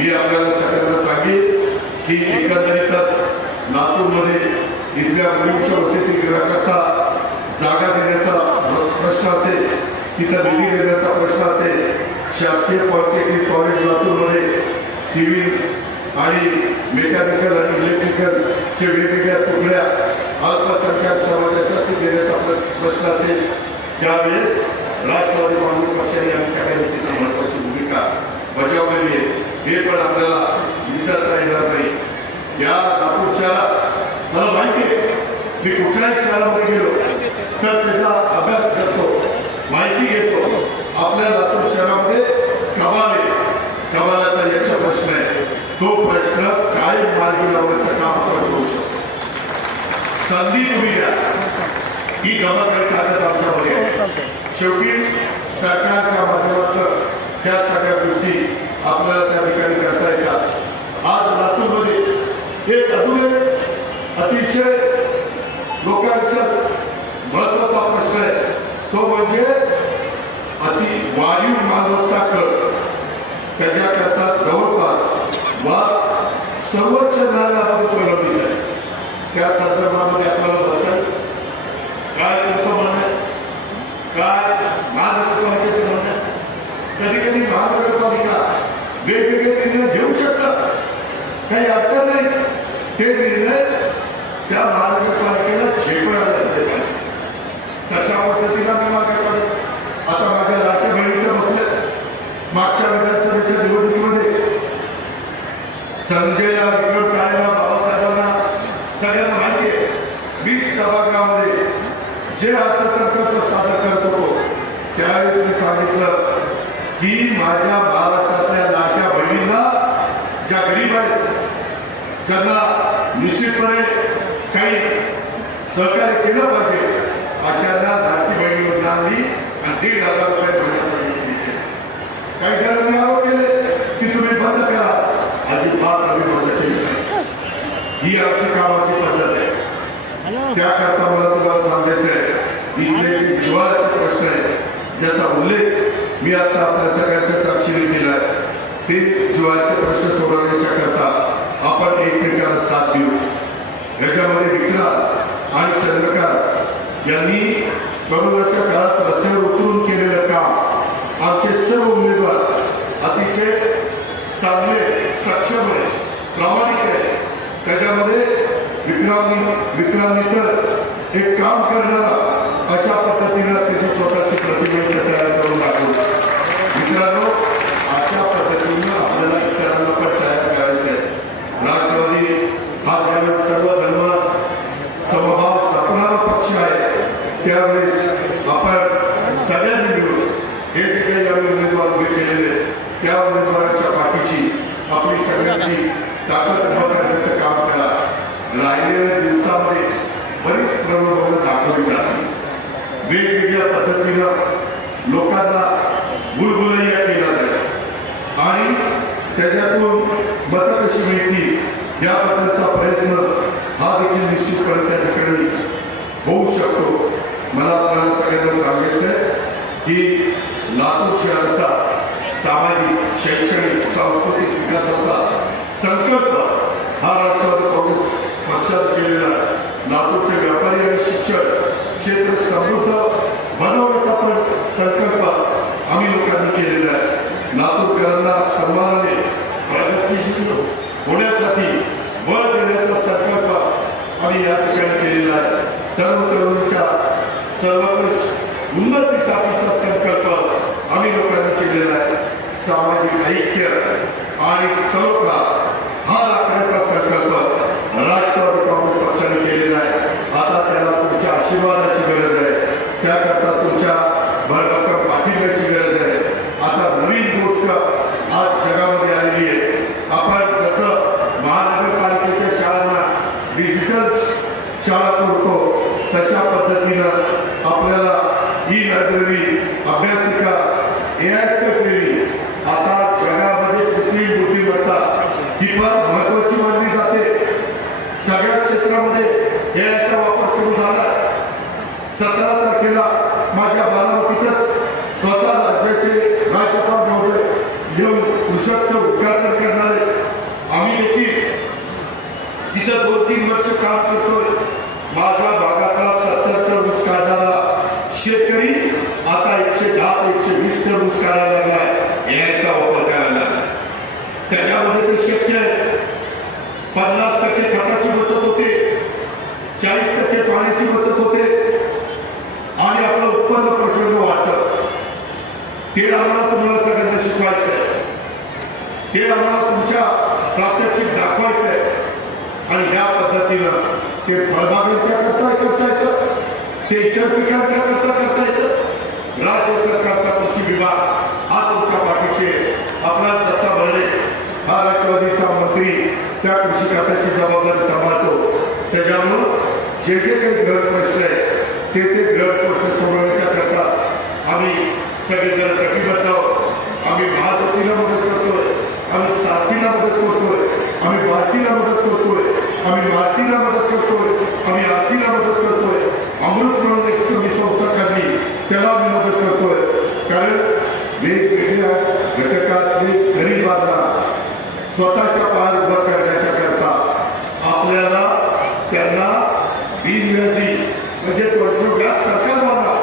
मी आपल्याला सगळ्यांना सांगेन की एकंदरीतच लातूरमध्ये इथल्या मुलींच्या वसतिगृहाकरता जागा देण्याचा प्रश्न असेल, तिथं निधी देण्याचा प्रश्न असेल, शासकीय पॉलिटेक्निक कॉलेज लातूरमध्ये सिव्हिल आणि मेकॅनिकल आणि इलेक्ट्रिकलचे वेगवेगळ्या तुकड्या अल्पसंख्याक समाजासाठी देण्याचा प्रश्न असेल, त्यावेळेस राष्ट्रवादी काँग्रेस पक्षाने आम्ही सगळ्यांनी तिथं महत्वाची भूमिका बजावलेली आहे. हे पण आपल्याला विसरता येणार नाही. या लातूर शहरात मला माहिती आहे, मी कुठल्याही शहरामध्ये गेलो तर त्याचा अभ्यास करतो, माहिती घेतो. आपल्या लातूर शहरामध्ये कमालाचा यक्ष प्रश्न आहे. तो प्रश्न काय मार्गी लावण्याचं काम आपण करू शकतो. संधी तुम्ही द्या, ही गमाकडे ताकद आमच्यामध्ये. शेवटी सरकारच्या माध्यमातून त्या सगळ्या गोष्टी आपल्याला त्या ठिकाणी करता येतात. आज लातूरमध्ये एक अजून अतिशय लोकांचा महत्वाचा प्रश्न आहे, तो म्हणजे वाढीव मालमत्ता कर. त्याच्याकरता जवळपास सर्वोच्च न्यायालयामध्ये प्रलंबित आहे. त्या संदर्भामध्ये आपल्याला बसेल काय तुमचं म्हणणं आहे, काय महानगरपालिकेचं म्हणणं आहे. कधी कधी महानगरपालिका वेगवेगळे निर्णय घेऊ शकतात, काही अडचण नाही. ते निर्णय त्या महानगरपालिकेला झेपणारे असले पाहिजे. तशा पद्धतीनं मी मागे आता माझ्या लाट्या बहिणीच्या बसल्या. मागच्या विधानसभेच्या निवडणुकीमध्ये संजयला, विक्रम काळेला, बाबासाहेबांना सगळ्यांना माहिती आहे, मी सभागृहामध्ये जे अर्थसंकल्प सादर करत होतो त्यावेळेस मी सांगितलं की माझ्या महाराष्ट्रातल्या लाट्या बहिणींना ज्या गरीब आहेत, त्यांना निश्चितपणे काही सहकार्य केलं पाहिजे. अशांना लाटी बहिणी योजना आणली आणि 1,500 रुपये महिन्याचा काही जणांनी आरोप केले की तुम्ही बंद करा. अजिबात आम्ही बंद केली नाही. ही आमची कामाची पद्धत आहे. त्याकरता मला तुम्हाला सांगायचं आहे, इथले जे ज्वालाचे प्रश्न आहे ज्याचा उल्लेख मी आता आपल्या सगळ्यांच्या साक्षीने केला आहे, ते ज्वालाचे प्रश्न सोडवण्याच्या करता आपण एकमेकांना साथ देऊ. याच्यामध्ये विक्रांत आणि चंद्रकांत यांनी कोरोनाच्या काळात रस्त्यावर उतरून केलेलं काम आमचे सर्व उमेदवार अतिशय चांगले, सक्षम आहे, प्रामाणिक आहे. त्याच्यामध्ये विक्रांत तर एक काम करणारा अशा पद्धतीनं त्याची स्वतःची प्रतिमा तयार करून दाखवतो. मित्रांनो, अशा पद्धतीनं आपल्याला इतरांना पण तयार करायचं आहे. राष्ट्रवादी हा ज्यावेळेस सर्व धर्म समभाव जपणारा पक्ष आहे, त्यावेळेस आपण सगळ्यांनी मिळून हे जे काही यावेळी उमेदवार उभे केलेले त्या उमेदवारांच्या पाठीशी आपली सगळ्यांची ताकद उभा करण्याचं काम करा. राहिलेल्या दिवसामध्ये बरीच प्रलोभनं दाखवली जाते. वेगवेगळ्या पद्धतीनं लोकांना भुलभुलैया केला जाईल आणि त्याच्यातून मतं कशी मिळतील याबद्दलचा प्रयत्न हा देखील निश्चितपणे त्या ठिकाणी होऊ शकतो. मला आपल्याला सगळ्यांना सांगायचं आहे की लातूर शहराचा सामाजिक, शैक्षणिक, सांस्कृतिक विकासाचा संकल्प हा राष्ट्रवादी काँग्रेस पक्षात केलेला आहे. लातूरचे व्यापारी आणि शिक्षण क्षेत्र समृद्ध बनवण्याचा पण संकल्प आम्ही लोकांनी केलेला आहे. लातूरकरांना सन्मानाने प्रगतीशील होण्यासाठी बळ देण्याचा संकल्प आम्ही या ठिकाणी केलेला आहे. तरुणीच्या सर्वोत्कृष्ट उन्नतीसाठीचा संकल्प आम्ही लोकांनी केलेला आहे. सामाजिक ऐक्य आणि सरोकार हा राखण्याचा संकल्प राष्ट्रवादी काँग्रेस पक्षाने केलेला आहे. आता त्याला तुमच्या आशीर्वादाची गरज आहे, त्याकरता तुमच्या भरभक्कम पाठिंब्याची गरज आहे. आता नवीन गोष्ट आज जगामध्ये आलेली आहे. आपण जसं महानगरपालिकेच्या शाळांना डिजिटल शाळा करतो तशा पद्धतीनं आपल्याला ई लायब्ररी, अभ्यासिका, एआयचं ट्रेनिंग आता जगामध्ये कृत्रिम बुद्धिमत्ता ही फार महत्वाची मानली जाते. सगळ्या क्षेत्रामध्ये एआयचा वापर सुरू झाला. 17 तारखेला माझ्या बारामतीतच स्वतः राज्याचे राज्यपाल महोदय येऊन कृषकचं उद्घाटन करणारे तिथं 2-3 वर्ष काम करतोय. माझ्या भागातला 70 टन ऊस काढणारा शेतकरी आता 110 ते 120 टन ऊस काढायला लागलाय. याचा वापर करायला लागलाय. त्याच्यामध्ये ते शक्य आहे. 50% खताची बचत होते, 40% पाण्याची बचत होते आणि आपलं उत्पन्न प्रचंड वाढतं. ते आम्हाला तुम्हाला सगळ्यांना शिकवायचं आहे. ते आम्हाला तुमच्या प्रात्यक्षिक दाखवायचं आहे. आणि या पद्धतीनं ते फळबागांच्या करता येतं, ते इतर पिकांच्या करता येतं. राज्य सरकारचा कृषी विभाग हा तुमच्या पाठीचे. आपला दत्ता भरणे हा राष्ट्रवादीचा मंत्री त्या कृषी खात्याची जबाबदारी सांभाळतो. त्याच्यामुळं जे काही गरज प्रश्न आहे ते गरज प्रश्न सोडवण्याच्या करता आम्ही सगळेजण कटिबद्ध आहोत. आम्ही महाजुतीला मदत करतोय, आम्ही साथीला मदत करतोय, आम्ही भारतीला मदत करतोय, आम्ही भारतीला मदत करतोय, आम्ही आरतीला मदत करतोय. अमृत म्हणून एक संस्था काढली, त्याला आम्ही मदत करतोय. कारण वेगवेगळ्या घटकातले गरिबांना स्वतःच्या पायावर उभा करण्याच्या करता आपल्याला त्यांना बिनव्याजी म्हणजे व्याज सरकार म्हणणार.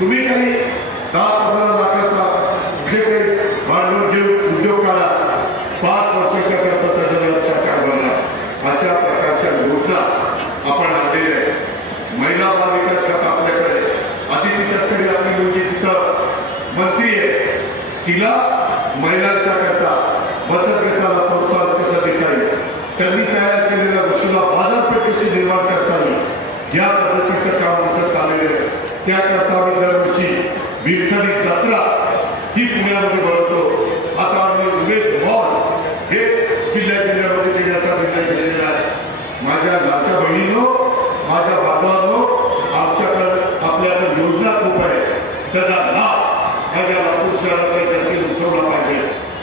तुम्ही काही 10-15 लाखाचा जे काही भांडवल घेऊन उद्योग काढा, 5 वर्षाच्या करता त्याचं व्याज सरकार बनणार. अशा प्रकारच्या योजना आपण आणलेल्या आहेत. महिला बाल विकास खातं आपल्याकडे आदिती तटकरे आपली मुलगी तिथं मंत्री आहे. तिला महिलांच्या करता बचत गटाला प्रोत्साहन कसं देता येईल, त्यांनी तयार केलेल्या वस्तूला बाजारपेठ कशी निर्माण करता येईल, या पद्धतीचं काम आमचं चाललेलं आहे. त्याकरता आम्ही दरवर्षी विठ्ठली जत्रा ही पुण्यामध्ये भरवतो. आता आम्ही उमेद मॉल हे जिल्ह्यामध्ये देण्याचा निर्णय घेतलेला आहे. माझ्या लाडक्या बहिणींनो, माझ्या बांधवांनो, आमच्याकडे आपल्याकडे योजना खूप आहे. त्याचा लाभ माझ्या लातूर शहरातल्या जनतेने उठवला पाहिजे.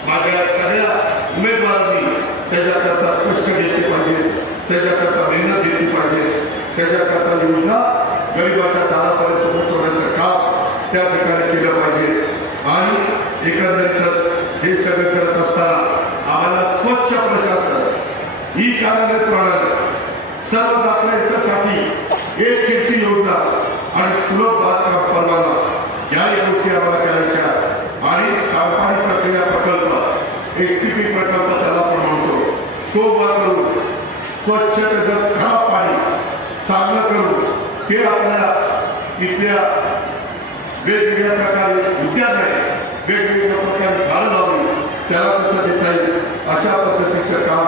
माझ्या सगळ्या उमेदवारांनी त्याच्याकरता कष्ट घेतले पाहिजे, त्याच्याकरता मेहनत घेतली पाहिजे, त्याच्याकरता योजना गरिबाच्या दारापर्यंत पोहोचवण्याचं काम त्या ठिकाणी केलं पाहिजे. आणि एकंदरीतच हे सगळं करत असताना आम्हाला स्वच्छ प्रशासन ही कार्यालय प्रणाली, सर्व दाखले याच्यासाठी एक खिडकी योजना आणि सुलभ बांधकाम परवाना याही गोष्टी आम्हाला करायच्या. आणि सांडपाणी प्रक्रिया प्रकल्प STP प्रकल्प त्याला आपण म्हणतो, तो उभा करून स्वच्छ त्याचं खराब पाणी चांगलं करून ते आपल्या इथल्या वेगवेगळ्या प्रकारे उद्यान आहे, वेगवेगळ्या प्रकारे झाडं लावली, त्याला कसं देता येईल अशा पद्धतीचं काम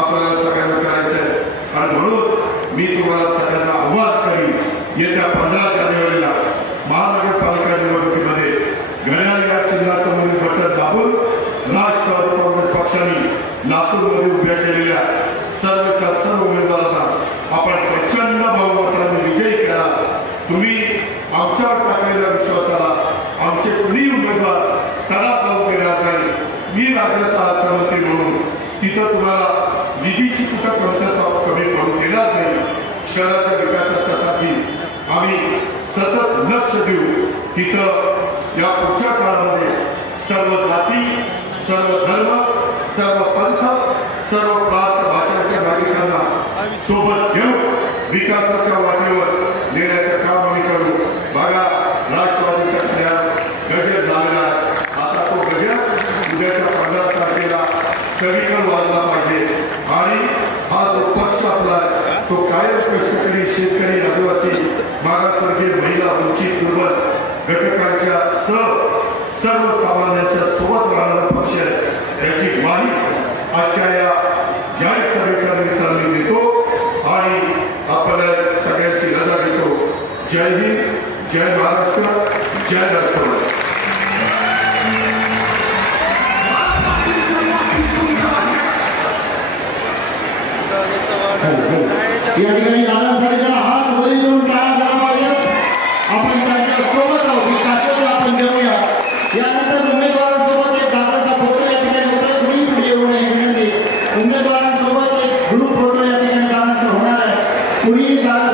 आपल्याला सगळ्यांना करायचं आहे. आणि म्हणून मी तुम्हाला सगळ्यांना आवाहन करीन, येत्या 15 जानेवारीला महानगरपालिका निवडणुकीमध्ये घड्याळ या चिन्हासमोरील बटन दाबून राष्ट्रवादी काँग्रेस पक्षाने लातूरमध्ये उभ्या केलेल्या सर्वच्या सर्व उमेदवारांना आपण प्रचंड बहुमताने विजयी करा. तुम्ही आमच्यावर टाकलेल्या विश्वासाला आमचे कुणी उमेदवार त्याला जाऊ देणार नाही. मी राज्याचा अर्थमंत्री म्हणून तिथं तुम्हाला निधीची कुठं कमतरता कमी पडू देणार नाही. शहराच्या विकासासाठी आम्ही सतत लक्ष देऊ. तिथं या पुढच्या काळामध्ये सर्व जाती, सर्व धर्म, सर्व पंथ, सर्व प्रांत भाषांच्या नागरिकांना सोबत घेऊन विकासाच्या वाटेवर नेण्याचं काम आम्ही करू. बघा, राष्ट्रवादीचा गजर झालेला आहे. आता तो गजर उद्याच्या 15 तारखेला सगळीकडे वाजला पाहिजे. आणि हा जो पक्ष आपला आहे तो कायम कष्टकरी, शेतकरी, आदिवासी, मागासवर्गीय, महिला, वंचित, दुर्बल घटकांच्या सर्वसामान्यांच्या सोबत राहणारा पक्ष आहे याची ग्वाही आजच्या या जाहीर सभेच्या निमित्ताने देतो आणि आपल्या सगळ्यांची रजा घेतो. जय हिंद, जय महाराष्ट्र, जय राष्ट्रवादी. या ठिकाणी दादासाठी जरा हात वरी करून टाळा झाला पाहिजे. आपण त्यांच्या सोबत आहोत ही शाश्वत आपण देऊया. यानंतर उमेदवारांसोबत एक दादाचा फोटो या ठिकाणी होता. कुणी पुढे येऊ नये विनंती. उमेदवारांसोबत एक ग्रुप फोटो या ठिकाणी दादाचा होणार आहे. कुणी दादा